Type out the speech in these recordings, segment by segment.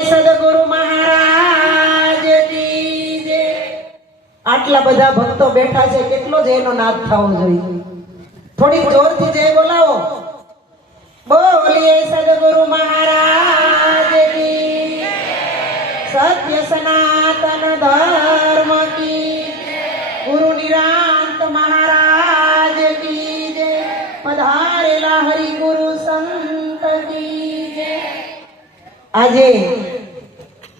સદગુરુ મહારાજ કી જય। આટલા બધા ભક્તો બેઠા છે, કેટલો જ એનો નાદ થવો જોઈએ। થોડી જોરથી જય બોલાવો। બોલીએ સદગુરુ મહારાજ કી, સત્ય સનાતન ધર્મ કી, ગુરુ નિરાંત મહારાજ કી જય। પધારેલા હરિ ગુરુ સંત કી જય। આજે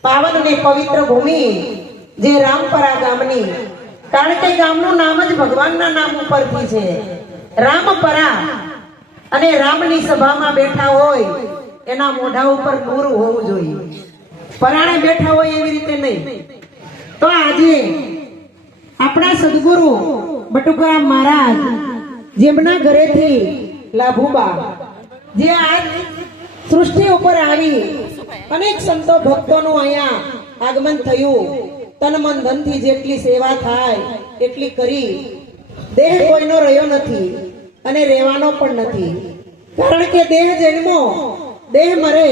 પાવન ને પવિત્ર ભૂમિ જે રામપરા ગામની, કારણ કે ગામનું નામ જ ભગવાનના નામ ઉપરથી છે, રામપરા। અને રામની સભામાં બેઠા હોય એના મોઢા ઉપર નૂર હોવું જોઈએ, પરાણે બેઠા હોય એવી રીતે નહીં। તો આજે આપણા સદગુરુ બટુકરામ મહારાજ, જેમના ઘરેથી લાભુબા જે આ સૃષ્ટિ ઉપર આવી, અનેક સંતો ભક્તોનું અહીંયા આગમન થયું, તન મન ધનથી જેટલી સેવા થાય એટલી કરી। દેહ કોઈનો રહ્યો નથી અને રહેવાનો પણ નથી, કારણ કે દેહ જન્મો, દેહ મરે,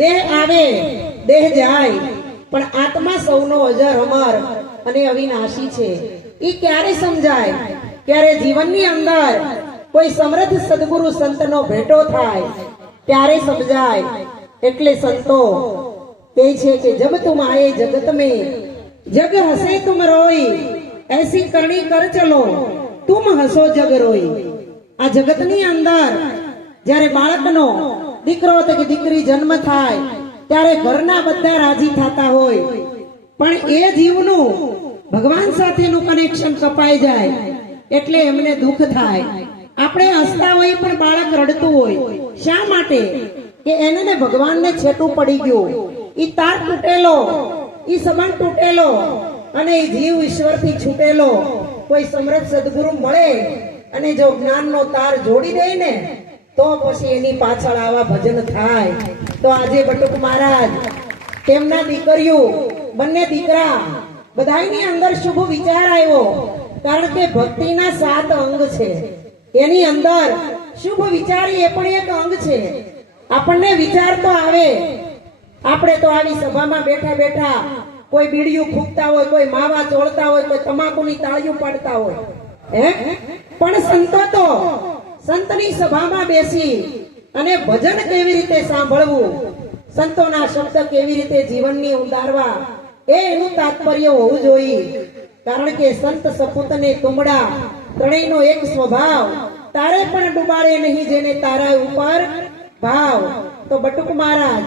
દેહ આવે, દેહ જાય, પણ આત્મા સૌનો અજર અમર અને અવિનાશી છે। એ ક્યારે સમજાય? ક્યારે જીવનની અંદર કોઈ સમૃદ્ધ સદગુરુ સંતનો ભેટો થાય ત્યારે સમજાય। એટલે સંતો કહે છે કે જબ તુમ આए જગત में जग हसे तुम रोई, ऐसी करनी कर चलो तुम हसो जग रोई। આ જગતની અંદર જ્યારે બાળકનો દીકરો કે દીકરી જન્મ થાય ત્યારે ઘરના બધા રાજી થતા હોય, પણ એ જીવનું ભગવાન સાથેનું કનેક્શન કપાઈ જાય એટલે એમને દુઃખ થાય। આપણે હસતા હોય પણ બાળક રડતું હોય, શા માટે? કે એને ભગવાનને છેટું પડી ગયું, ઈ તાર તૂટેલો, ઈ સંબંધ તૂટેલો, અને એ જીવ ઈશ્વરથી છૂટેલો। કોઈ સમૃદ્ધ સદગુરુ મળે અને જો જ્ઞાનનો તાર જોડી દે ને તો પછી એની પાછળ આવા ભજન થાય। તો આજે બટુક મહારાજ, તેમના દીકરીઓ, બંને દીકરા, બધાની અંદર શુભ વિચાર આવ્યો, કારણ કે ભક્તિના 7 અંગ છે, એની અંદર શુભ વિચાર એ પણ એક અંગ છે। આપણને વિચાર તો આવે, આપણે તો આવી સભામાં બેઠા બેઠા કોઈ બીડીયું ફૂંકતા હોય, કોઈ માવા ચોળતા હોય, કોઈ તમાકુની તાળીઓ પાડતા હોય, પણ સંતો તો સંતની સભામાં બેસી અને ભજન કેવી રીતે સાંભળવું, સંતોના શબ્દ કેવી રીતે જીવનની ઉતારવા, એનું તાત્પર્ય હોવું જોઈએ। કારણ કે સંત સપૂત ને તુમડા ત્રણેયનો એક સ્વભાવ, તારે પણ ડુબાડે નહીં જેને તારા ઉપર ભાવ। તો બટુક મહારાજ,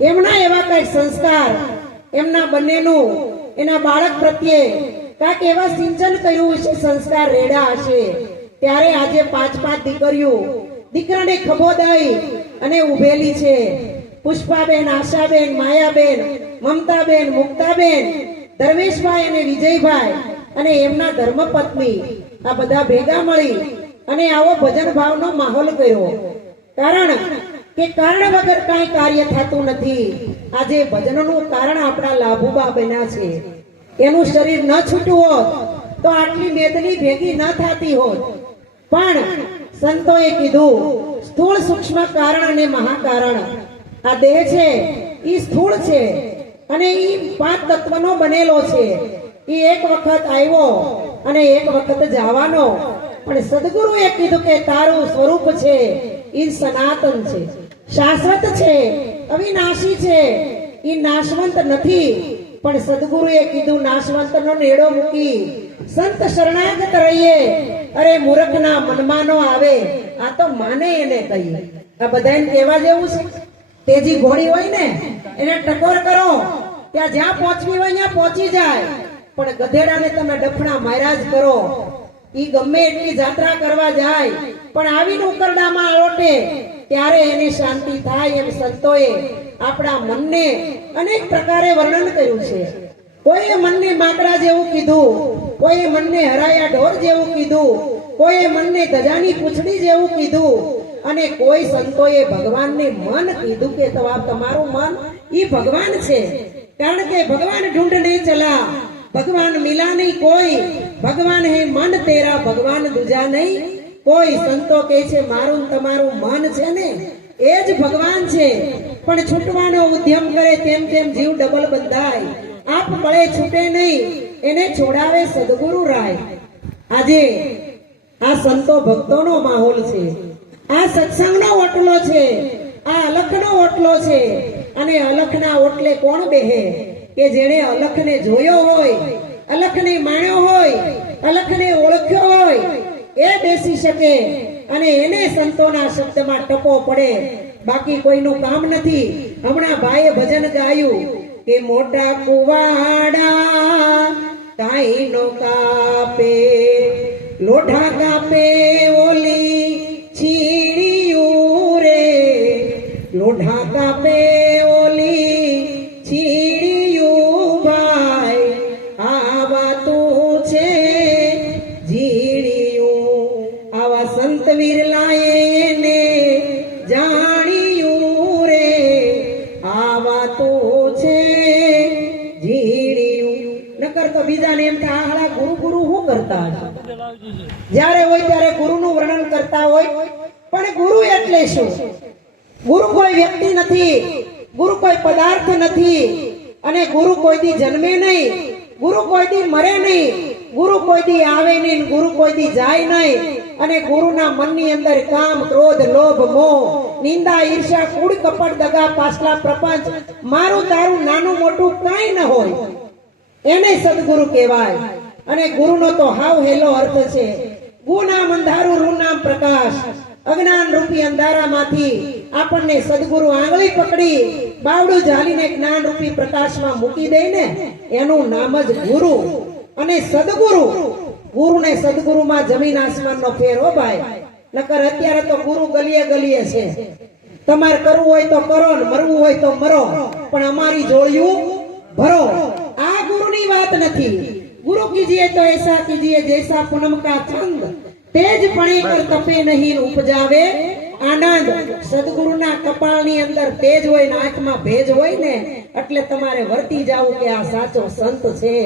એમના એવા કઈ સંસ્કાર, એમના બંનેનું એના બાળક પ્રત્યે કાંઈક એવા સિંચન કર્યું હશે, સંસ્કાર રેડા હશે, ત્યારે આજે 5 દીકરીઓ દીકરાને ખભો દઈ અને ઉભેલી છે। પુષ્પાબેન, આશાબેન, માયાબેન, મમતાબેન, મુક્તાબેન, ધર્મેશભાઈ અને વિજયભાઈ અને એમના ધર્મપત્ની, આ બધા ભેગા મળી અને આવો ભજન ભાવનો માહોલ કર્યો। કારણ કે કારણ વગર કાંઈ કાર્ય થતું નથી। આજે ભજનનું કારણ આપણા લાભુબા બન્યા છે। એનું શરીર ન છૂટ્યું હોત તો આટલી મેદની ભેગી ન થતી હોત, પણ સંતોએ કીધું સ્થૂળ સૂક્ષ્મ કારણ અને મહાકારણ। આ દેહ છે એ સ્થૂળ છે અને એ 5 તત્વનો બનેલો છે। એ એક વખત આવ્યો અને એક વખત જવાનો, પણ સદગુરુએ કીધું કે તારું સ્વરૂપ છે એ સનાતન છે, શાશ્વત છે, અવિનાશી છે, એ નાશવંત નથી। પણ સદગુરુએ કીધું નાશવંતનો નેડો મૂકી સંત શરણાગત રહીએ, અરે મૂર્ખના મનમાં નો આવે, આ તો માને એને કહીએ। આ બધાને કહેવા જેવું છે, તેજી ઘોડી હોય ને એને ટકોર કરો, ત્યાં જ્યાં પહોંચવી હોય ત્યાં પહોંચી જાય, પણ ગધેડાને તમે ડફણા માર્યા જ કરો, ઈ ગમે એટલી જાત્રા કરવા જાય પણ આવીને ઉકરડામાં આલોટે ત્યારે એને શાંતિ થાય। એમ સંતોએ આપણા મનને અનેક પ્રકારે વર્ણન કર્યું છે। કોઈએ મનને માકડા જેવું કીધું, કોઈએ મનને હરાયા ઢોર જેવું કીધું, કોઈએ મનને ધજાની પૂંછડી જેવું કીધું, અને કોઈ સંતોએ ભગવાનને મન કીધું કે તમારું મન ઈ ભગવાન છે। કારણ કે ભગવાન ઢૂંઢને ચલા, ભગવાન મિલા નહીં કોઈ, ભગવાન હે મન તેરા, ભગવાન દૂજા નહીં કોઈ। સંતો કહે છે મારું તમારું મન છે ને એ જ ભગવાન છે। પણ છૂટવાનો ઉદ્યમ કરે તેમ તેમ જીવ ડબલ બંધાય. આપ મળે છૂટે નહીં, એને છોડાવે સદગુરુ રાય. આજે આ સંતો ભક્તોનો માહોલ છે, આ સત્સંગનો ઓટલો છે, આ અલખનો ઓટલો છે. અને અલખના ઓટલે કોણ બેહે? કે જેણે અલખને જોયો હોય, અલખને માણ્યો હોય, અલખને ઓળખ્યો હોય, એ બેસી શકે અને એને સંતોના શબ્દમાં ટપો પડે. બાકી કોઈનું કામ નથી. હમણાં ભાઈએ ભજન ગાયું કે મોટા કુવાડા કાઈ નો કાપે, લોઢા કાપે ઓલી છીણીયું રે, લોઢા કાપે ઓલી છીણીયું ભાઈ, આવા તું છે ઝીણીયું. આવા સંત વિરલાએ એને જાણ્યું રે, આવા તું છે ઝીણીયું. નકર તો બીજાને એમ થાય આળા ગુરુ ગુરુ શું કરતા હશે? જ્યારે હોય ત્યારે ગુરુનું વર્ણન કરતા હોય, પણ ગુરુ એટલે શું? ગુરુ કોઈ વ્યક્તિ નથી, ગુરુ કોઈ પદાર્થ નથી, અને ગુરુ કોઈ દી જન્મે નહીં, ગુરુ કોઈ દી મરે નહીં, ગુરુ કોઈ દી આવે નહીં, ગુરુ કોઈ દી જાય નહીં. અને ગુરુના મનની અંદર કામ, ક્રોધ, લોભ, મોહ, નિંદા, ઈર્ષા, કૂડ, કપટ, દગા, પાછલા પ્રપંચ, મારું તારું નાનું મોટું કાંઈ ન હોય, એને સદગુરુ કહેવાય. અને ગુરુનો તો હાવ હેલો અર્થ છે. ગુ નામ અંધારું, રૂ નામ પ્રકાશ. અજ્ઞાન રૂપી અંધારામાંથી આપણને સદગુરુ આંગળી પકડી બાવડું ઝાલીને જ્ઞાન રૂપી પ્રકાશમાં મૂકી દે ને, એનું નામ જ ગુરુ. અને સદગુરુ, ગુરુ ને સદગુરુમાં જમીન આસમાનનો ફેર હો ભાઈ. નકર અત્યારે તો ગુરુ ગલીએ ગલીએ છે. તમારે કરવું હોય તો કરો, ને મરવું હોય તો મરો, પણ અમારી જોડિયું ભરો. આ ગુરુની વાત નથી. गुरु कीजिए तो ऐसा कीजिए जैसा पूनम का चंद, तेज पणे कर तपे नहीं उपजावे आनंद. सदगुरुना कपाळनी अंदर तेज होय ने आंखमां भेज होय ने એટલે તમારે વર્તી જાવું કે આ સાચો સંત છે.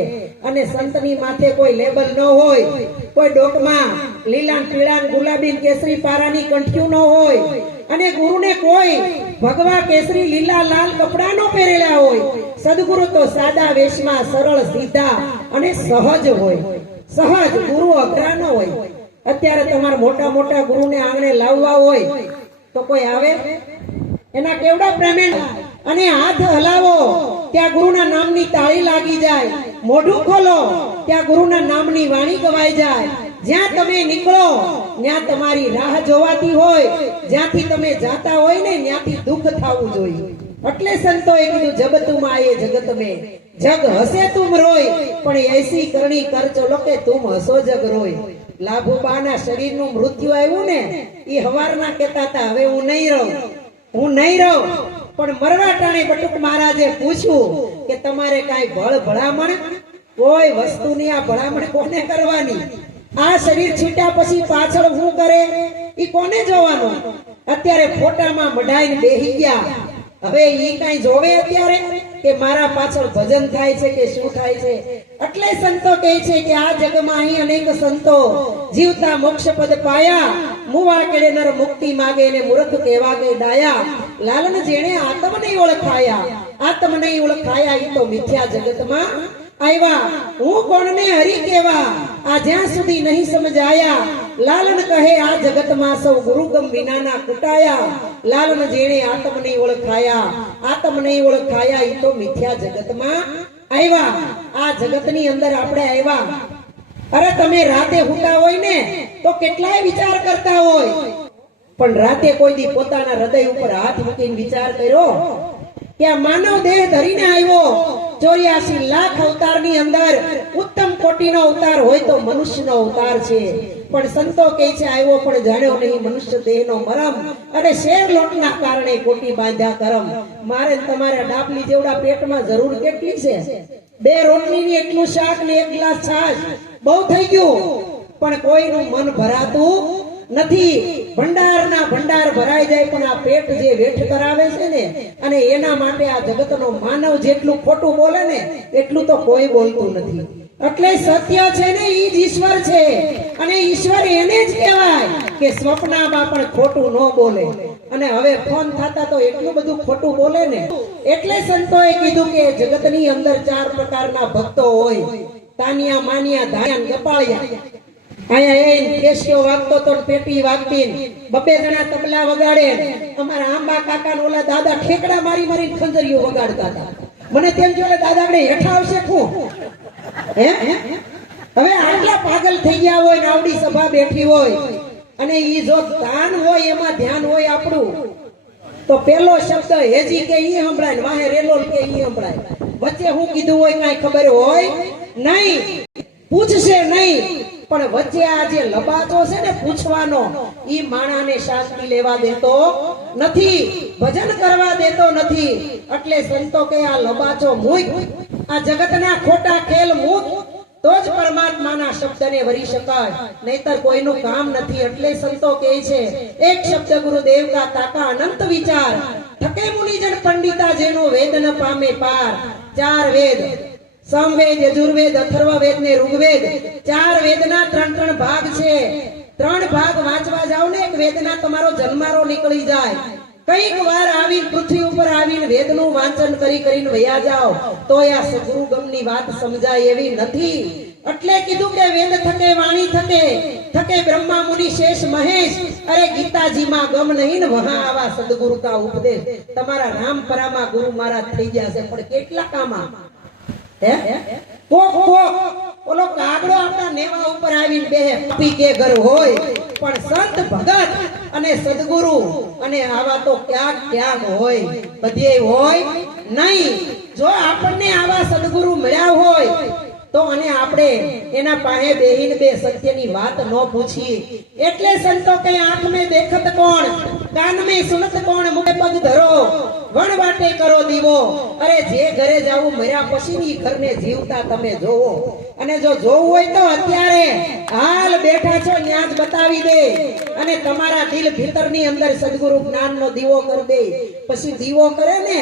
અને સંતની માથે કોઈ લેબલ ન હોય, કોઈ ડોકમાં લીલા પીળા ગુલાબી કેસરી પારાની કંઠિયું ન હોય, અને ગુરુને કોઈ ભગવા કેસરી લીલા લાલ કપડા ન પહેરેલા હોય. સદગુરુ તો સાદા વેશમાં સરળ સીધા અને સહજ હોય. સહજ ગુરુ અઘરા ન હોય. અત્યારે તમારે મોટા મોટા ગુરુને આંગણે લાવવા હોય તો કોઈ આવે? એના કેવડા પ્રેમે અને હાથ હલાવો ત્યાં ગુરુના નામની તાળી લાગી જાય. મોઢું ખોલો ત્યાં ગુરુના નામની વાણી ગવાઈ જાય. જ્યાં તમે નીકળો ત્યાં તમારી રાહ જોવાતી હોય, જ્યાંથી તમે જાતા હોય ને ત્યાંથી દુઃખ થવું જોઈએ. એટલે સંતોએ કીધું જબ તુમ આયે જગત में જગ હસે તુમ રોય, પણ એસી કરણી કર ચલો કે તુમ હસો જગ રોય. લાભુબાના શરીરનું મૃત્યુ આવ્યું ને એ હવારના કહેતા હતા હવે હું નહીં રહું, હું નહીં રહું. પણ મરવા ટાણે બટુક મહારાજે પૂછ્યું કે તમારે કાંઈ ભળામણ? કોઈ વસ્તુની આ ભળામણ કોને કરવાની? આ શરીર છૂટ્યા પછી પાછળ શું કરે એ કોને જોવાનું? અત્યારે ફોટામાં મઢાઈને બેહી ગયા. હવે ઈ કઈ જોવે અત્યારે કે મારા પાછળ ભજન થાય છે કે શું થાય છે? એટલે સંતો કહે છે કે આ જગમાં અહીં અનેક સંતો જીવતા મોક્ષ પદ પાયા, મુવા કેડે નર મુક્તિ માગે ને મૂર્ખ કહેવા કે ડાયા. લાલન જેણે આત્મ નહીં ઓળખાયા, આત્મ નહીં ઓળખાયા ઈ તો મિથ્યા જગતમાં આવ્યા. હું કોણને હરી કેવા આ જ્યાં સુધી નહીં સમજાયા. લાલન કહે આ જગતમાં સૌ ગુરુગમ વિનાના કુટાયા. લાલન જેણે આત્મ નહીં ઓળખાયા, આત્મ નહીં ઓળખાયા ઈ તો મિથ્યા જગતમાં આવ્યા. આ જગતની અંદર આપણે આવ્યા. અરે તમે રાતે હુતા હોય ને તો કેટલાય વિચાર કરતા હોય, પણ રાતે કોઈ દી પોતાના હૃદય ઉપર હાથ મૂકીને વિચાર કર્યો કે આ માનવ દેહ ધરીને આવ્યો 84 લાખ અવતારની અંદર ઉત્તમ કોટીનો અવતાર હોય તો મનુષ્યનો અવતાર છે. પણ સંતો કહે છે આવ્યો પણ જાણ્યો નહીં મનુષ્ય દેહનો મરમ, અને શેર લોટના કારણે કોટી બાંધ્યા કરમ. મારે તમારે ડાબલી જેવડા પેટમાં જરૂર કેટલી છે? 2 રોટલીની એટલું શાક ને 1 ગ્લાસ છાશ બહુ થઈ ગયું, પણ કોઈનું મન ભરાતું નથી. ભંડારના ભંડાર ભરાઈ જાય પણ આ પેટ જે વેઠ કરાવે છે ને, અને એના માટે આ જગતનો માનવ જેટલું ખોટું બોલે ને એટલું તો કોઈ બોલતું નથી. એટલે સત્ય છે ને ઈ જ ઈશ્વર છે, અને ઈશ્વર એને જ કહેવાય કે સ્વપ્નમાં પણ ખોટું ન બોલે. અને હવે ફોન થતા તો એટલું બધું ખોટું બોલે ને, એટલે સંતોએ કીધું કે જગતની અંદર 4 પ્રકારના ભક્તો હોય, તાનિયા, માનિયા, ધાયા, ગપાળિયા. અહીંયા એ કેશિયો વાગતો તો પેટી વાગતી, 2 જણા તબલા વગાડે. અમારા આંબા કાકા ઓલા દાદા ઠેકડા મારી મારી ખંજરીઓ વગાડતા હતા. મને તેમ જોડે દાદા આપણે હેઠા આવશે શું? હે હવે આટલા પાગલ થઈ ગયા હોય ને આવડી સભા બેઠી હોય, અને ઈ જો દાન હોય એમાં ધ્યાન હોય આપણું, તો પેલો શબ્દ હેજી કે ઈ સંભળાય, વાહે રેલોલ કે ઈ સંભળાય. વચ્ચે હું કીધું હોય કાંઈ ખબર હોય નહીં, પૂછશે નહીં. પણ વચ્ચે આ જે લબાચો છે ને પૂછવાનો, ઈ માણાને શાંતિ લેવા દેતો નથી, ભજન કરવા દેતો નથી. એટલે સંતો કે આ લબાચો મૂક, આ જગતના ખોટા ખેલ મૂક, તો જ પરમાત્માના શબ્દને વરી શકાય, નહીતર કોઈનું કામ નથી. એટલે સંતો કહે છે, એક શબ્દ ગુરુદેવ કા તાકા અનંત વિચાર, થકે મુનિજન પંડિતા જેનો વેદ ન પામે પાર. 4 વેદ, સામવેદ, યજુર્વેદ, અથર્વવેદ ને ઋગ્વેદ, 4 વેદના 3 ભાગ છે. 3 ભાગ વાંચવા જાવ ને એક વેદના તમારો જન્મારો નીકળી જાય. કઈક વાર આવીને પૃથ્વી ઉપર આવીને વેદનું વાંચન કરીને વયા જાઓ તો આ સદગુરુ ગમની વાત સમજાય એવી નથી. એટલે કીધું કે વેદ થકે વાણી થકે બ્રહ્મા મુનિ શેષ મહેશ. અરે ગીતાજીમાં ગમ નહીં ને વહા આવા સદગુરુ કા ઉપદેશ. તમારા રામપરામાં ગુરુ મહારાજ થઈ ગયા છે, પણ કેટલા કામા ઓલો કાગડો આપણા નેવા ઉપર આવીને બેહે, પી કે ઘર હોય, પણ સંત ભગત અને સદગુરુ અને આવા તો ક્યાંક હોય, બધે હોય નહીં. જો આપણને આવા સદગુરુ મળ્યા હોય તો અને આપણે એના પાસે બેહીને બે સત્યની વાત ન પૂછીએ. એટલે સંતો કઈ આંખ મેં દેખત કોણ, કાન મેં સુનત કોણ, મુખે પગ ધરો, વણ વાટે કરો દીવો. અરે જે ઘરે જાવું મર્યા પછી ની ઘરને જીવતા તમે જોવો. અને જો જોવું હોય તો અત્યારે હાલ બેઠા છો ન્યાજ બતાવી દે, અને તમારા દિલ ભીતરની અંદર સદગુરુ જ્ઞાનનો દીવો કરી દે. પછી દીવો કરે ને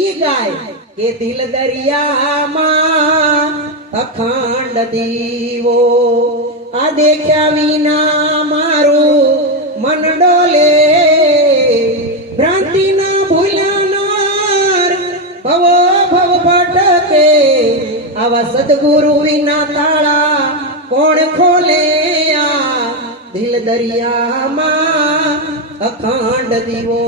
ઈ ગાય કે દિલ દરિયામાં અખંડ દીવો, આ દેખ્યા વિના મારું મન ડોલે, ભ્રાંતિ ના ભૂલનાર ભવો ભવ ભટકે, આવા સદગુરુ વિના તાળા કોણ ખોલે, આ દિલ દરિયામાં અખંડ દીવો.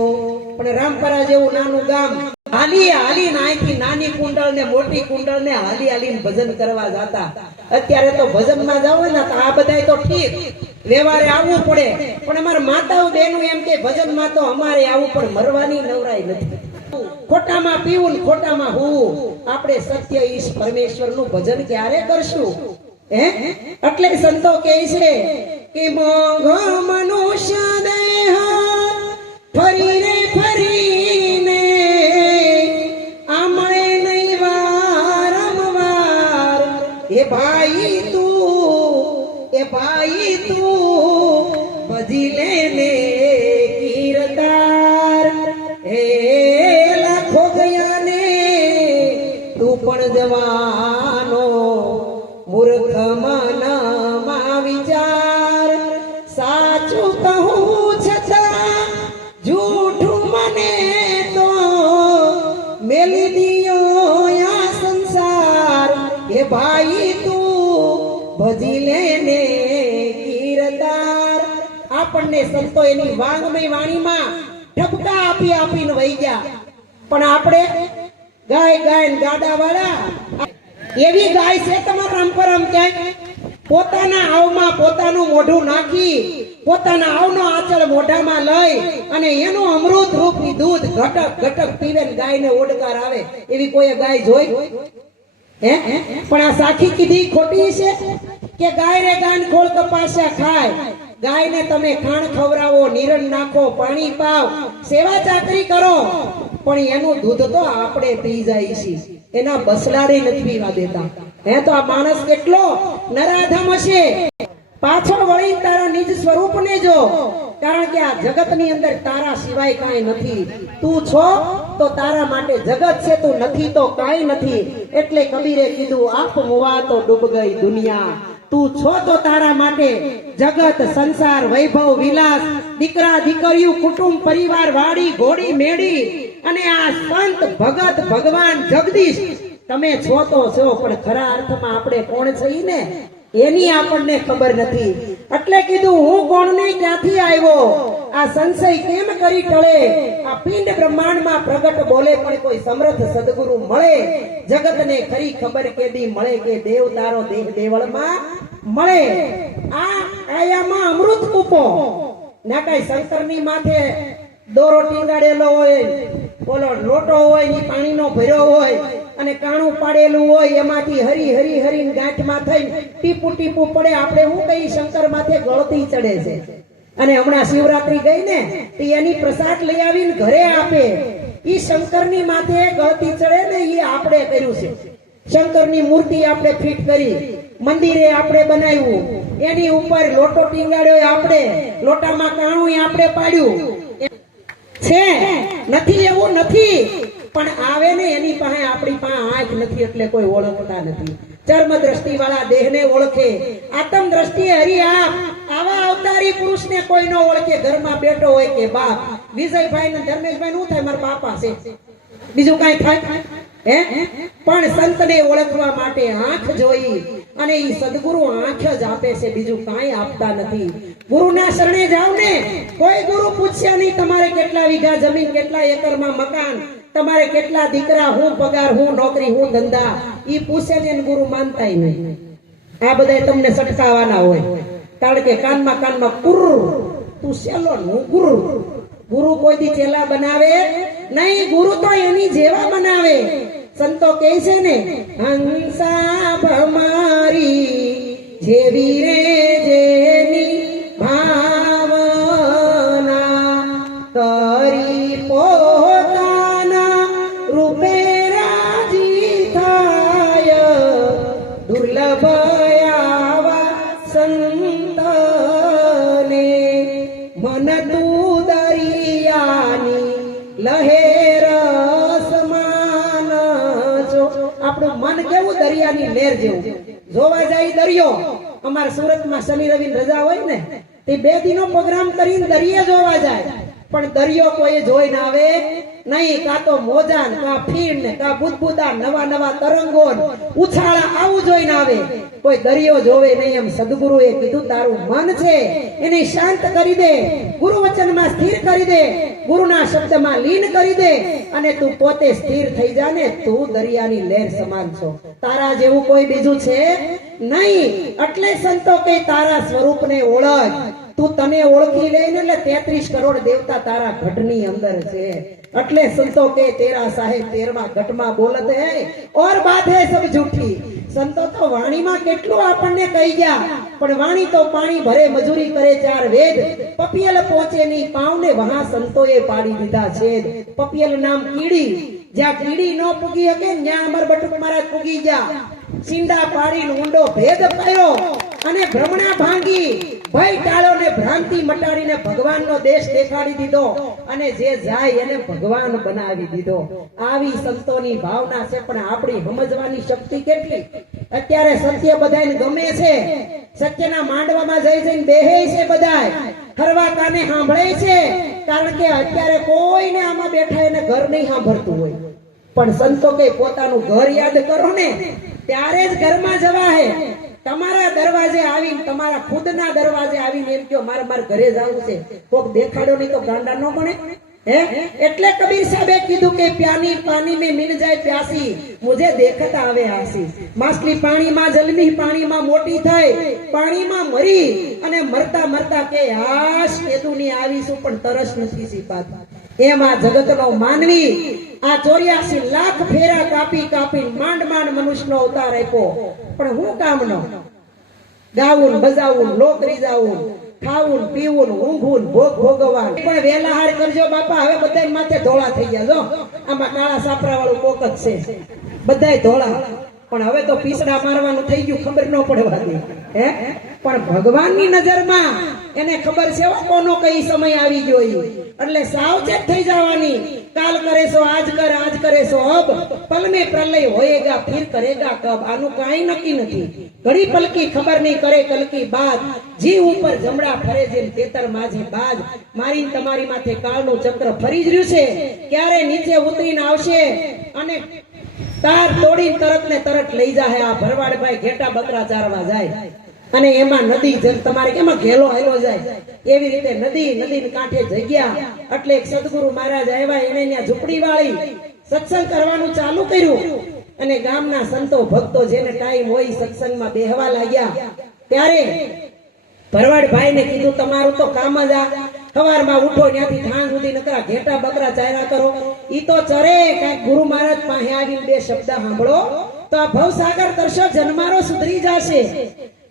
પણ રામપરા જેવું નાનું ગામ, હાલી નાખી નાની કુંડળ ને મોટી કુંડળ ને હાલી ભજન કરવા જતા. અત્યારે તો ભજન માં જાવ ને તો આ બધા તો ઠીક વ્યવહારે આવવું પડે, પણ અમારા માતાઓ બહેનો એમ કે ભજન માં તો અમારે આવવું પણ મરવાની નવરાઈ નથી. ખોટામાં પીવું ને ખોટામાં હોવું. આપણે સત્ય ઈશ પરમેશ્વર નું ભજન ક્યારે કરશું? એટલે સંતો કહે છે કે મોંઘો મનુષ્ય દેહ ફરી રે ફરીને આમળે નહીં વારંવાર, એ ભાઈ તું ભજી લેને કીર્તાર. હે લાખો ગયા ને તું પણ જવાનો, મૂર્ખ મનમાં વિચાર. સાચું કહું છતાં જૂઠું મને તો મેલી દિયો આ સંસાર. એ ભાઈ તું ભજી લેને કીર્તાર. આપણને સંતો એની વાંગમય વાણીમાં ઠપકા આપીને વહી ગયા. પણ આપણે ગાય ગાડા વાળા એવી ગાય છે તમારા રામપરમ ક્યાંક પોતાના આવમાં પોતાનું મોઢું નાખી, પોતાના આવનો આંચળ મોઢામાં લઈ અને એનું અમૃત રૂપી દૂધ ઘટક પીવે ને ગાયને ઓડકાર આવે. એવી કોઈ ગાય જોઈ? પણ આ સાખી કીધી ખોટી છે કે ગાય રે ગાન ખોળ કપાસ્યા ખાય. ગાયને તમે ખાણ ખવડાવો, નિરણ નાખો, પાણી પાવ, સેવા ચાકરી કરો, પણ એનું દૂધ તો આપણે પી જાય છે, એના બસલારે નથી પીવા દેતા. તો આ માણસ કેટલો નરાધમ હશે. પાછળ વળી તારા નિજ સ્વરૂપને જો, કારણ કે આ જગતની અંદર તારા સિવાય કાંઈ નથી. તું છો તો તારા માટે જગત છે, તું નથી તો કાંઈ નથી. એટલે કબીરે કીધું આપ મુવા તો ડૂબ ગઈ દુનિયા, તું છો તો તારા માટે જગત સંસાર વૈભવ વિલાસ દીકરા દીકરીઓ કુટુંબ પરિવાર વાડી ઘોડી મેડી અને આ સંત ભગત ભગવાન જગદીશ તમે છો તો છો, પણ ખરા અર્થમાં આપણે કોણ છીએ ને એની આપણને ખબર નથી. એટલે કીધું હું કોણ ને ક્યાંથી આવ્યો, આ સંશય કેમ કરી ટળે, આ પિંડ બ્રહ્માંડમાં પ્રગટ બોલે પણ કોઈ સમર્થ સદગુરુ મળે, જગતને ખરી ખબર કેદી મળે કે દેવ તારો દેહ દેવળમાં મળે. આ આયામાં અમૃત કૂપો ના કઈ શંકરની માથે દોરો ટીંગાડેલો હોય, ઓલો લોટો હોય ની પાણીનો ભર્યો હોય અને કાણું પાડેલું હોય, એમાંથી હરી હરી હરી ગાંઠમાં થઈ ટીપુ ટીપુ પડે. આપણે હું કઈ શંકર માથે ગળતી ચડે છે. અને હમણાં શિવરાત્રી ગઈ ને તો એની પ્રસાદ લઈ આવીને ઘરે આપે. ઈ શંકરની માથે ગળતી ચડે ને એ આપણે કર્યું છે. શંકરની મૂર્તિ આપણે ફિટ કરી, મંદિરે આપણે બનાવ્યું, એની ઉપર લોટો ટીંગાડ્યો આપણે, લોટામાં કાણું આપણે પાડ્યું છે. નથી એવું નથી, પણ આવે ને એની પાસે આપણી પાસે આંખ નથી એટલે કોઈ ઓળખતા નથી. ચર્મ દ્રષ્ટિ વાળા દેહને ઓળખે, આત્મ દ્રષ્ટિએ હરી આપ. આવા અવતારી પુરુષને કોઈ ન ઓળખે, ઘરમાં બેઠો હોય કે બાપ. વિજયભાઈ ને ધર્મેશભાઈ નું થાય મારા બાપા છે, બીજું કઈ થાય હે? પણ સંતને ઓળખવા માટે આંખ જોઈ, અને ઈ સદગુરુ આંખ જ આપે છે, બીજું કાંઈ આપતા નથી. ગુરુના શરણે જાવ ને, કોઈ ગુરુ પૂછ્યા નહીં તમારે કેટલા વીઘા જમીન, કેટલા એકરમાં મકાન, તમારે કેટલા દીકરા, હું પગાર, હું નોકરી, હું ધંધા, ઈ પૂછે ને ગુરુ માનતાય નહીં. આ બધા તમને સટકાવાના હોય, કારણ કે કાનમાં કુર તું સેલો હું ગુરુ. ગુરુ કોઈ દી ચેલા બનાવે નહીં, ગુરુ તો એની જેવા બનાવે. સંતો કહે છે ને, હંસા ભમારી જેવી રે જેની ભાવના, કરી પોતાના રૂપે રાજી થાય, દુર્લભ આવા સંતને મન તું દરિયાની લહેર સમાન છો. આપણું મન કેવું દરિયાની લહેર જેવું, જોવા જાય દરિયો. અમારા સુરતમાં શનિ રવિ રજા હોય ને તે 2 દિનો પ્રોગ્રામ કરીને દરિયા જોવા જાય, પણ દરિયો કોઈ જોઈ ના આવે નહીં. કાં તો મોજાન, કાં ફીણ ને કાં બુદબુદા, નવા નવા તરંગો ઉછાળા, આવું જોઈને આવે. કોઈ દરિયો જોવે નહીં. એમ સદગુરુએ કીધું તારું મન છે એને શાંત કરી દે, ગુરુ વચનમાં સ્થિર કરી દે, ગુરુના શબ્દમાં લીન કરી દે, અને તું પોતે સ્થિર થઈ જા ને તું દરિયાની લહેર સમાન છો. તારા જેવું કોઈ બીજું છે નહીં. એટલે સંતો કે તારા સ્વરૂપને ઓળખ. તું તને ઓળખી લે ને એટલે 33 કરોડ દેવતા તારા ઘટની અંદર છે. એટલે સંતો કે તેરા સાહેબ 13મા ઘટમાં બોલત હે ઓર બાત હે સબ ઝૂઠી. સંતો તો વાણીમાં કેટલું આપણને કહી ગયા, પણ વાણી તો પાણી ભરે, મજૂરી કરે 4 વેદ. પપિયલ પહોંચે નહીં પાવને વહા સંતોએ પાડી દીધા છેદ. પપિયલ નામ કીડી, જ્યાં કીડી ન પૂગી શકે ત્યાં અમર બટુક મહારાજ પૂગી ગયા. સિંડા પાડીને ઊંડો ભેદ કર્યો અને ભ્રમણા ભાંગી, ભય ટાળો ને ભ્રાંતિ મટાડીને ભગવાનનો દેશ દેખાડી દીધો, અને જે જાય એને ભગવાન બનાવી દીધો. આવી સંતોની ભાવના છે, પણ આપણી સમજવાની શક્તિ કેટલી. અત્યારે સત્ય બધાને ગમે છે, સત્યના માંડવામાં જઈ જઈને બેહે છે, બધાય હરવા કાને સાંભળે છે, કારણ કે અત્યારે કોઈને આમાં બેઠા એને ઘર નહીં સાંભળતું હોય. પણ સંતો કે પોતાનું ઘર યાદ કરો ને ત્યારે જ ઘરમાં જવા હે. તમારા દરવાજે આવીને, તમારા ખુદના દરવાજે આવીને એમ કહો મારે ઘરે જવું છે, કોક દેખાડો નહીં તો ગાંડા ન બને હે? એટલે કબીર સાહેબે કીધું કે પ્યાની પાણી में मिल जाए प्यासी, मुझे देखत आवे आसी. માછલી પાણીમાં જન્મી, પાણીમાં મોટી થઈ, પાણીમાં મરી, અને મરતા મરતા કે હાશ કેદુની આવીશું પણ તરસ નથી સિપાતા. એમ આ જગતનો માનવી આ 84 લાખ ફેરા કાપી કાપી માંડ માંડ મનુષ્યનો અવતાર આપ્યો. પણ હું કામનો? ગાવું, બજાવું, લોકરી જાવું, ખાવું, પીવું, ઊંઘવું, ભોગ ભોગવવાનું. પણ વેલા હાર કરજો બાપા. હવે બધા માથે ધોળા થઈ ગયા. જો આમાં કાળા સાપરા વાળું કોક જ છે, બધાય ધોળા. પણ હવે તો પીસડા મારવાનું થઈ ગયું, ખબર ન પડવા દે. હે પણ ભગવાનની નજરમાં એને ખબર છે કોનો કઈ સમય આવી ગયો, એટલે સાવચેત થઈ જવાની. કાલ કરે સો આજ કર, આજ કરે સો અબ, પલ में प्रलय होएगा फिर करेगा कब. આનું કાંઈ નક્કી નથી. ઘડી પલકી ખબર નહીં કરે કલકી બાદ, જીવ ઉપર જમડા ફરે જેમ તેતર માঝે બાજ. મારી તમારી માથે કાળનું ચક્ર ફરી જ રહ્યું છે. ક્યારે નીચે ઉતરીને આવશે અને તાર તોડી તરત ને તરત લઈ જાય. આ ભરવાડભાઈ ઘેટા બકરા ચારવા જાય અને એમાં નદી તમારે કેમાં ઘેલો હેલો જાય એવી રીતે નદી કાંઠે જગ્યા. એટલે એક સદગુરુ મહારાજ આવ્યા, એને ત્યાં ઝૂંપડી વાળી સત્સંગ કરવાનું ચાલુ કર્યું અને ગામના સંતો ભક્તો જેને ટાઈમ હોય સત્સંગમાં બેહવા લાગ્યા. ત્યારે ભરવાડભાઈ ને કીધું તમારું તો કામ જ આ સવારમાં ઉઠો ત્યાંથી સાંજ સુધી નકરા ઘેટા બકરા ચાર્યા કરો. ઈ તો ચરે કઈક ગુરુ મહારાજ પાસે આવીને બે શબ્દ સાંભળો તો આ ભવસાગર તરશો જન્મારો સુધરી જશે.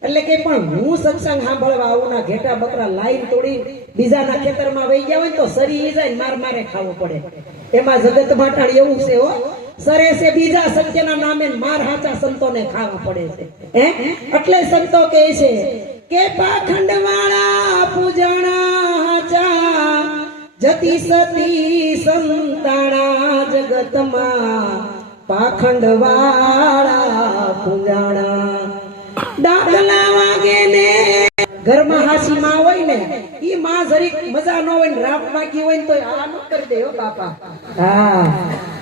એટલે કે પણ હું સત્સંગ સાંભળવા આવું ના ઘેટા બકરા લાઈન તોડી બીજાના ખેતરમાં વહી ગયા હોય તો સરી જાય માર મારે ખાવું પડે. એમાં જગત માટાણ એવું છે હો, સરે છે બીજા સત્યના નામે માર હાચા સંતોને ખાવા પડે છે. હે એટલે સંતો કહે છે કે પાખંડ વાળા પૂજાણા હાચા, જતી સતી સંતાણા જગતમાં. પાખંડ વાળા પૂજાણા ડાકલા વાગે ને ઘરમાં હાસી માં હોય ને ઈ માં જરીક મજા ન હોય ને રાપ વાગી હોય ને તો આ ન કરી દે હો બાપા. હા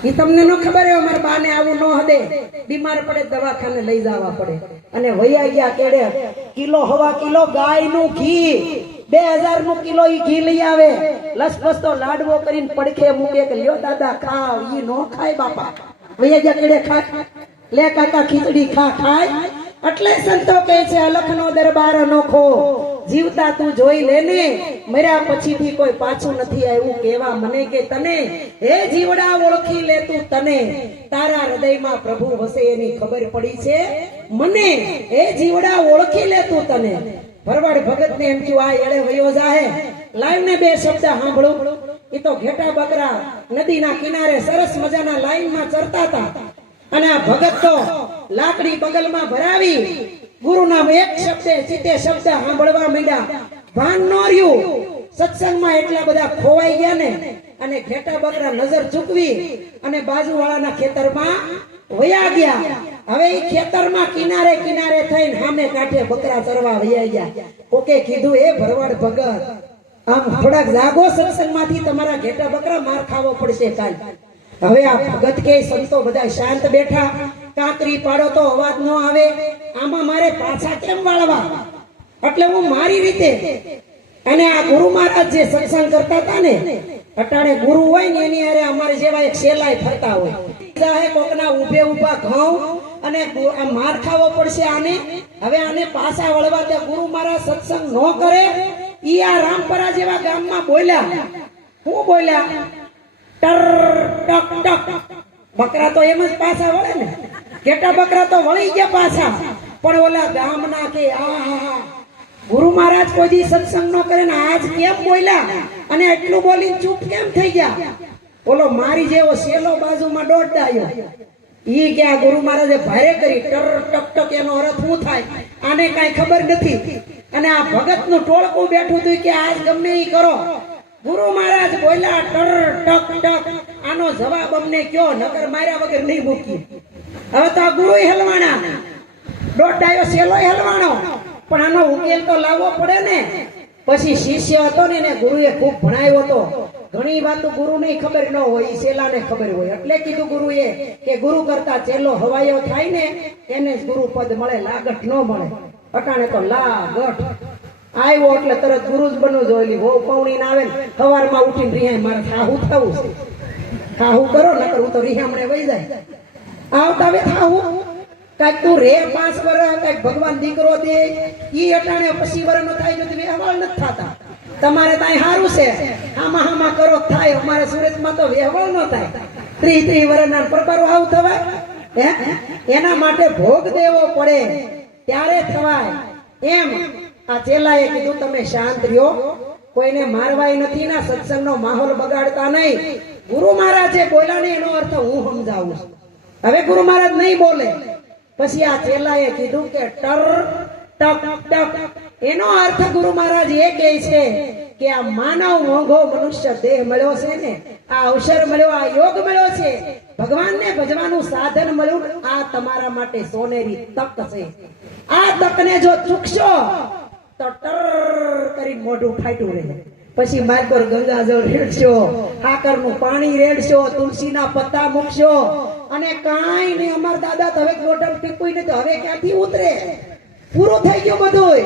ઈ તમને ન ખબર હોય અમારા બાને આવું ન હદે, બીમાર પડે દવાખાને લઈ જવા પડે. અને વૈયા ગયા કેડે કિલો હવા કિલો ગાય નું ઘી 2000 નું કિલો ઈ ઘી લઈ આવે. લસપસ તો લાડવો કરીને પડખે મૂકે કે લ્યો દાદા ખાવ. ઈ નો ખાય બાપા. વૈયા ગયા કેડે ખા લે કાકા ખીચડી ખાય. એટલે સંતો કહે છે અલખનો દરબાર અનોખો, જીવતા તું જોઈ લેને, મર્યા પછીથી કોઈ પાછું નથી આવ્યું કેવા મને કે તને. હે જીવડા ઓળખી લે તું તને, તારા હૃદયમાં પ્રભુ વસે એની ખબર પડી છે મને. હે જીવડા ઓળખી લે તું તને. ભરવાડ ભગત ને એમ થયું આ એળે વયો જાહે, લાઈવ ને બે શબ્દ સાંભળું. એ તો ઘેટા બકરા નદીના કિનારે સરસ મજાના લાઈનમાં ચરતા હતા અને આ ભગત તો લાકડી બગલમાં ભરાવી ગુરુના એક શબ્દે ચિતે શબ્દ સાંભળવા માંડ્યા. ભાન નો રહ્યું, સત્સંગમાં એટલા બધા ખોવાઈ ગયા ને. અને ઘેટા બકરા નજર ચૂકવી અને બાજુવાળાના ખેતરમાં વયા ગયા. હવે એ ખેતરમાં કિનારે કિનારે થઈને સામે કાંઠે બકરા ચરવા વયા ગયા. કોકે કીધું એ ભરવાડ ભગત આમ થોડાક જાગો, સત્સંગમાંથી તમારા ઘેટા બકરા માર ખાવો પડશે કાલ. હવે આ ભગત કે સંતો બધા શાંત બેઠા, કાંકરી પાડો તો અવાજ ન આવે, આમાં મારે પાછા કેમ વાળવા? એટલે હું મારી રીતે. અને આ ગુરુ મહારાજ જે સત્સંગ કરતા હતા ને, અટાણે ગુરુ હોય ને એની હારે અમારે જેવા એક શેલાય ફરતા હોય. કોકના ઉભે ઉભા ઘઉં અને આ માર ખાવો પડશે આને. હવે આને પાછા વળવા દે. ગુરુ મહારાજ સત્સંગ ન કરે. ઈ આ રામપરા જેવા ગામમાં બોલ્યા. હું બોલ્યા? ટર ટક ટક. બકરા તો એમ જ પાછા વળે ને, ઘેટા બકરા તો વળી ગયા પાછા. પણ ઓલા ગામના કે આહા ગુરુ મહારાજ કોઈ દી સત્સંગ નો કરે ને આજ કેમ બોલ્યા અને એટલું બોલીને ચૂપ કેમ થઈ ગયા? ઓલો મારી જેવો શેલો બાજુમાં દોડદાયો. ઈ કે આ ગુરુ મહારાજે ભારે કરી. ટર ટક ટક એનો અર્થ શું થાય આને કઈ ખબર નથી. અને આ ભગત નું ટોળકું બેઠું હતું કે આજ ગમે ઈ કરો. ગુરુ મહારાજ બોલ્યા ટર ટક ટક. આનો જવાબ અમને કયો, નકર માર્યા વગર નહીં મૂકી. હવે તો આ ગુરુ હલવાણા, દોડાયો શેલો હલવાણો, પણ આનો ઉકેલ તો લાવવો પડે ને. પછી શિષ્ય હતો ને એને ગુરુએ ખૂબ ભણાવ્યો હતો. ઘણી વાતો ગુરુ ને ખબર ન હોય, શેલા ને ખબર હોય. એટલે કીધું ગુરુએ કે ગુરુ કરતા ચેલો હવાયો થાય ને એને જ ગુરુ પદ મળે, લાગઠ ન મળે. અટાણે તો લાગઠ આવ્યો એટલે તરત ગુરુ જ બનવું જોઈએ. બહુ પૌણી ના આવે ને સવારમાં ઉઠીને રિહાય મારે ખાવું થવું છે, ખાવું કરો નકર હું તો રિહામણે વહી જાય. આવતા હવે ખાવું કાંઈક તું રે 5 વર્ષ, કાંઈક ભગવાન દીકરો દે. ઈ અટાણે પછી વર્ષ નો થાય તો વ્યવહાર નથી થતા. તમારે ત્યાં સારું છે, આમાં આમાં કરો થાય. અમારે સુરતમાં તો વ્યવહાર ન થાય. 30 વર્ષના પ્રકારો આવું થવાય હે? એના માટે ભોગ દેવો પડે ત્યારે થવાય. એમ આ ચેલાએ કીધું તમે શાંત રહ્યો, કોઈને મારવાય નથી ના, સત્સંગનો માહોલ બગાડતા નહીં. ગુરુ મહારાજે બોલ્યા ને એનો અર્થ હું સમજાવું. હવે ગુરુ મહારાજ નહીં બોલે પછી આ ચેલાએ કીધું કે ટર ટક ટક એનો અર્થ ગુરુ મહારાજ એ કહે છે કે આ માનવ મોંઘો મનુષ્ય દેહ મળ્યો છે ને, આ અવસર મળ્યો, આ યોગ મળ્યો છે, ભગવાનને ભજવાનું સાધન મળ્યું, આ તમારા માટે સોનેરી તક છે. આ તકને જો ચૂકશો તો ટર કરી મોઢું ફાટ્યું રહે. પછી માર્ગોર ગંગાજળ રેડશો, ખાકરનું પાણી રેડશો, તુલસીના પત્તા મૂકશો અને કાંઈ નહીં. અમાર દાદા તો હવે ગોઠણ ટીપુઈ નથી, હવે ક્યાંથી ઉતરે? પૂરું થઈ ગયું બધું.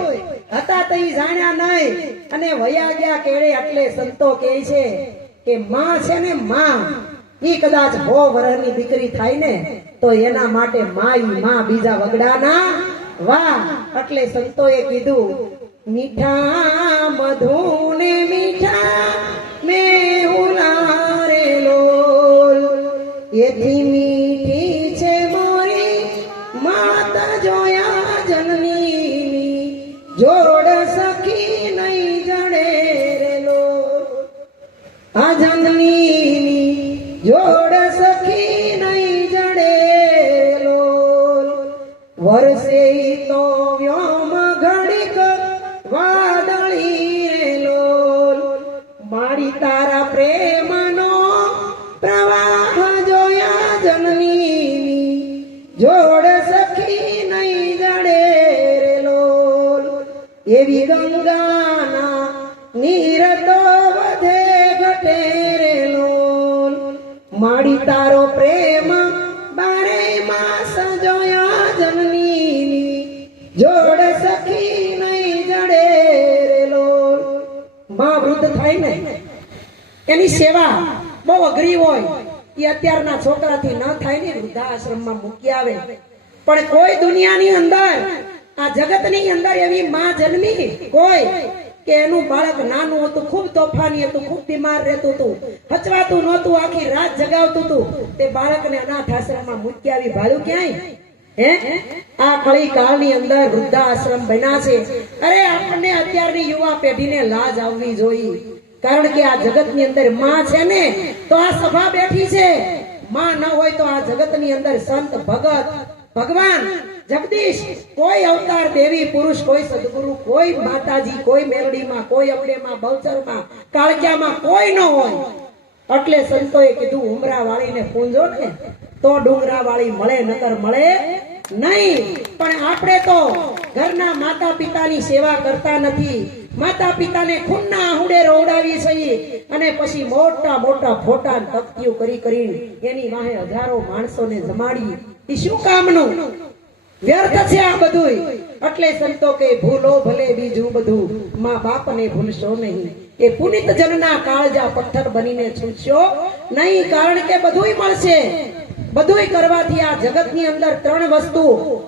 હતા તો ઈ જાણ્યા નહીં અને વયા ગયા કેળે. એટલે સંતો કહે છે કે માં છે ને, માં ઈ કદાચ 100 વર્ષની દીકરી થાય ને તો એના માટે માં બીજા વગડાના વાહ. એટલે સંતોએ કીધું મીઠા મધુ ને મીઠા મેહુલા રે લોલ, એથી મીઠી છે મોરી માતા જોયા જનની, જોડ સખી નહીં જડે રે લોલ. આ જનની જોડ સખી નહીં જડે લોલ. વર્ષે તો વ્યોમ ઘડીક વાદળી રે લોલ, મારી તારા પ્રેમનો પ્રવાહ જોયા જનની, જોડ સખી નહીં જડે રે લોલ. એવી ગંગાના નીર તો વધે ઘટે રે લોલ, મારી તારો પ્રેમ 12 માસ જોયા જનની, જોડ સખી નહીં જડે રે લોલ. માં વૃદ્ધ થાય ને એની સેવા બહુ અઘરી હોય. એ અત્યારના છોકરાથી ન થાય ને, વૃદ્ધાશ્રમમાં મૂકી આવે. પણ કોઈ દુનિયાની અંદર, આ જગતની અંદર એવી માં જન્મી કોઈ કે એનું બાળક નાનું હતું, ખૂબ તોફાની હતું, ખૂબ બીમાર રહેતું હતું, હચવાતું નહોતું, આખી રાત જગાવતું હતું, તે બાળકને અનાથ આશ્રમમાં મૂકી આવી. ભાડું ક્યાંય હે? આ કળી કાળની અંદર વૃદ્ધાશ્રમ બન્યા છે. અરે આપણને અત્યારની યુવા પેઢીને લાજ આવવી જોઈએ. કારણ કે આ જગતની અંદર માં છે ને તો આ સભા બેઠી છે. માં ન હોય તો આ જગતની અંદર સંત, ભગત, ભગવાન, જગદીશ, કોઈ અવતાર, દેવી પુરુષ, કોઈ સદગુરુ, કોઈ માતાજી, કોઈ મેલડીમાં, કોઈ અવડેમાં, બહુચરમાં, કાળક્યામાં કોઈ ન હોય. એટલે સંતોએ કીધું ઉમરા વાળીને પૂંજો ને તો ડુંગરા વાળી મળે, નકર મળે નહીં. પણ આપણે તો ઘરના માતા પિતાની સેવા કરતા નથી. માતા પિતાને ખૂનના આહુડે રોવડાવી છીએ અને પછી મોટા મોટા ફોટા તકતીઓ કરી એની વાહે હજારો માણસોને જમાડી. એ શું કામનું? વ્યર્થ છે આ બધું. એટલે સંતો કે ભૂલો ભલે બીજું બધું, માં બાપને ભૂલશો નહીં. એ પુનિત જનના કાળજા પથ્થર બનીને છૂટશો નહીં. કારણ કે બધુંય મળશે. બધુંય કરવાથી આ જગતની અંદર 3 વસ્તુ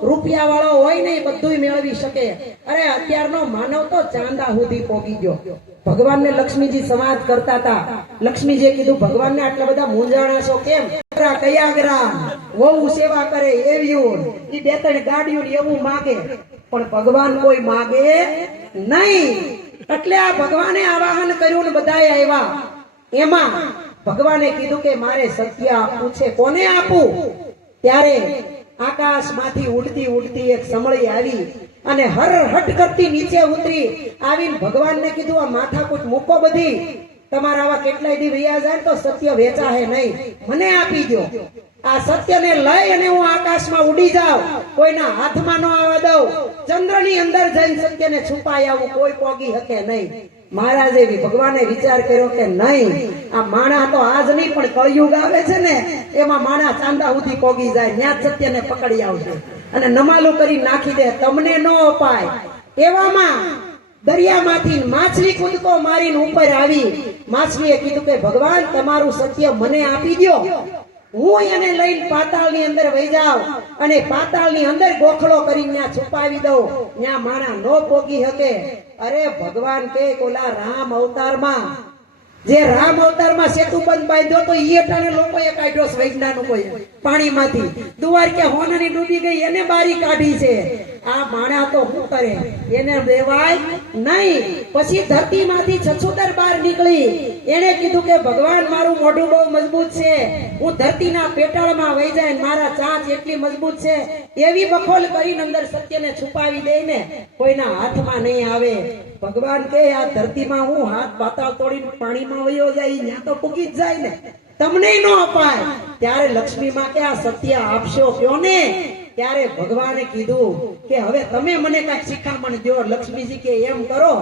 રૂપિયા વાળો હોય ને બધુંય મેળવી શકે. અરે અત્યારનો માનવ તો ચાંદા સુધી પોગી ગયો. ભગવાનને લક્ષ્મીજી સંવાદ કરતા હતા. લક્ષ્મીજીએ કીધું ભગવાનને આટલા બધા મૂંઝાણા છો કેમ? કયા ગ્રામ વહુ સેવા કરે એવી, ઈ 2-3 ગાડીઓ એવું માગે. પણ ભગવાન કોઈ માગે નહીં. એટલે આ ભગવાને આવાહન કર્યું ને બધાએ આવ્યા. એમાં ભગવાને કીધું કે મારે સત્ય આપવું છે. કોને આપવું? ત્યારે આકાશમાંથી ઉડતી ઉડતી એક સમળી આવી અને હરહટ કરતી નીચે ઉતરી આવીને ભગવાનને કીધું આ માથાકૂટ મૂકો બધી. તમારા આવા કેટલાય દી વયા જાય તો સત્ય વેચાહે નહીં, મને આપી દો. આ સત્યને લઈ અને હું આકાશમાં ઉડી જાઉં, કોઈના હાથમાં ન આવવા દઉં. ચંદ્રની અંદર જઈને સત્યને છુપાઈ આવું, કોઈ પોગી શકે નહીં. મહારાજે ભગવાને વિચાર કર્યો કે નહીં, આ માણા તો આજ નહીં પણ કળિયુગ આવે છે ને એમાં માણા ચાંદા સુધી પોગી જાય, ત્યાં સત્યને પકડી આવશે અને નમાલું કરી નાખી દે, તમને ન અપાય. એવામાં દરિયામાંથી માછલી કૂદકો મારીને ઉપર આવી. માછલીએ કીધું કે ભગવાન તમારું સત્ય મને આપી દો, હું એને લઈને પાતાળની અંદર વહી જાઉં અને પાતાળની અંદર ગોખલો કરીને ત્યાં છુપાવી દઉં, ત્યાં માણા નો પોગી શકે. અરે ભગવાન કે ઓલા રામ અવતારમાં, જે રામ અવતારમાં સેતુબંધ બાંધ્યો તો ઈ અટાણે લોકોએ કાઢ્યો વૈજ્ઞાનિકોએ પાણીમાંથી. દ્વારકા હોનાની ડૂબી ગઈ એને બારી કાઢી છે. આ માણા તો શું કરે, એને દેવાય નહીં. પછી ધરતીમાંથી છછુદર બહાર નીકળી, એને કીધું કે ભગવાન મારું મોઢું બહુ મજબૂત છે, હું ધરતીના પેટાળમાં વહી જાય, મારા ચાંચ એટલી મજબૂત છે, એવી બખોલ કરીને અંદર સત્યને છુપાવી દઈને કોઈના હાથમાં નહીં આવે. ભગવાન કે આ ધરતીમાં હું હાથ પાતાળ તોડીને પાણીમાં વયો જાય, ત્યાં તો પૂગી જ જાય ને, તમને ન અપાય. ત્યારે લક્ષ્મી માં કે આ સત્ય આપશો કયો ને. ત્યારે ભગવાને કીધું કે હવે તમે મને કાંઈક શિખામણ દો. લક્ષ્મીજી કે એમ કરો,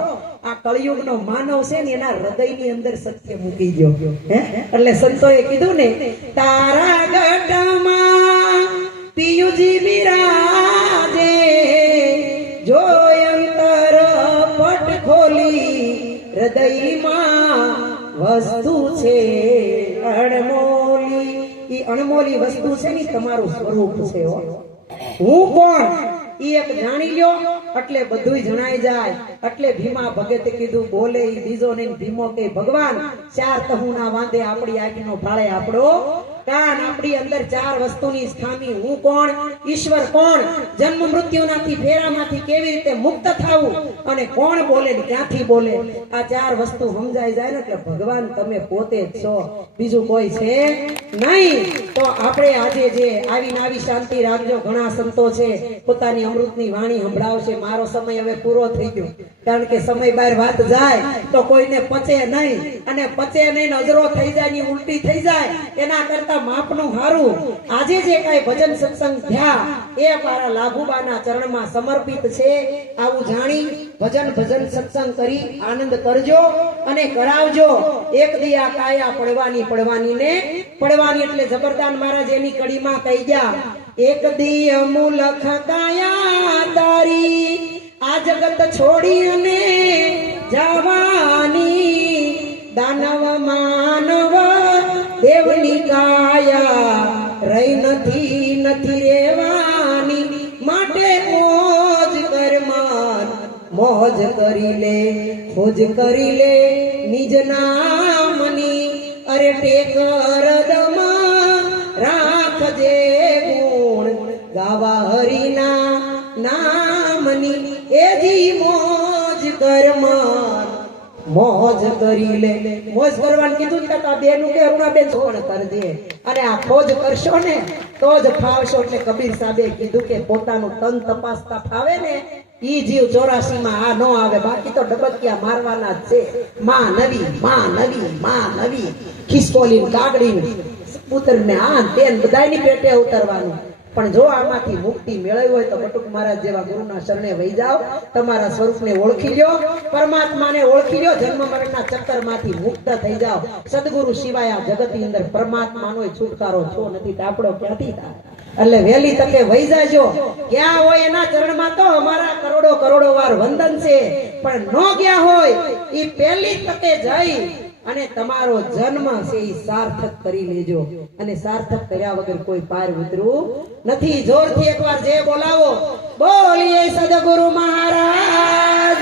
આ કળિયુગનો માનવ છે ને એના હૃદયની અંદર સત્ય મૂકી દો. એટલે સંતોએ કીધું ને, તારા ગઢમાં પિયુજી બિરાજે, જો અંતર પટ ખોલી હૃદયમાં વસ્તુ છે અણમોલી. ઈ અણમોલી વસ્તુ છે ને તમારું સ્વરૂપ છે. હું કોણ ઈ એક જાણી લ્યો એટલે બધુંય જણાઈ જાય. એટલે ભીમા ભગતે કીધું, બોલે ઈ બીજો નહીં. ભીમો કે ભગવાન ચાર તહુના વાંધે આપણી આંખનો ભાળે આપણો કાન, આપણી અંદર ચાર વસ્તુની સ્થાની. હું કોણ, ઈશ્વર કોણ, જન્મ મૃત્યુનાથી ફેરામાંથી કેવી રીતે મુક્ત થાવું, અને કોણ બોલે ને ક્યાંથી બોલે, આ ચાર વસ્તુ સમજાઈ જાય ને એટલે ભગવાન તમે પોતે જ છો, બીજું કોઈ છે નહીં. તો આપણે આજે જે આવીને આવી શાંતિ રાખજો. ઘણા સંતો છે પોતાની અમૃતની વાણી સંભળાવશે. મારો સમય હવે પૂરો થઈ ગયો, કારણ કે સમય બહાર વાત જાય તો કોઈને પચે નહીં, અને પચે નહીં, નજરો થઈ જાય ની ઉલટી થઈ જાય, એના કરતા માપનું હારું. આજે જે કઈ ભજન સત્સંગ થયા એ મારા લાભુબાના ચરણમાં સમર્પિત છે. આવું જાણી ભજન સત્સંગ કરી આનંદ કરજો અને કરાવજો. એક દી આ કાયા પડવાની ને પડવાની. એટલે જબરદાન મહારાજ એની કડીમાં કહી ગયા, એક દી અમુલખ કાયા તારી આ જગત છોડી અને જવાની, દાનવ માનવ દેવની કાયા રહી નથી રેવાની, માટે મોજ કર માન મોજ કરી લે, ખોજ કરી લે નિજ નામની. અરે ટેકર દમાં રાખજે ગુણ ગાવા હરિના નામની. એજી મોજ કર માન મોજ કરી લે. મોજ કરવાનું કીધું કે આ બેનું કે અરુણાબેન છોડ કરજે, અને આ ખોજ કરશો ને તો જ ફાવશો. એટલે કબીર સાહેબે કીધું કે પોતાનું તન તપાસતા ફાવે ને ઈ જીવ 84 માં આ નો આવે, બાકી તો ડબકિયા મારવાના જ છે. માં નવી ખિસકોલી કાગડી પુત્ર ને આ તેન બધાયની પેટે ઉતરવાનું. પણ જો આમાંથી મુક્તિ મેળવી હોય તો બટુક મહારાજ જેવા ગુરુના શરણે વહી જાઓ, તમારા સ્વરૂપને ઓળખી લ્યો, પરમાત્માને ઓળખી લ્યો, જન્મ મરણના ચક્કરમાંથી મુક્ત થઈ જાઓ. સદગુરુ સિવાય આ જગતની અંદર પરમાત્માનો છુટકારો છો નથી, તાપડો ક્યાંથી થાય. એટલે વહેલી તકે વહી જાજો. ક્યાં હોય એના ચરણમાં તો અમારા કરોડો વાર વંદન છે, પણ નો ગયા હોય ઈ પહેલી તકે જઈ અને તમારો જન્મ છે એ સાર્થક કરી લેજો. અને સાર્થક કર્યા વગર કોઈ પાર ઉતરવું નથી. જોરથી એકવાર જે બોલાવો, બોલીએ સદગુરુ મહારાજની.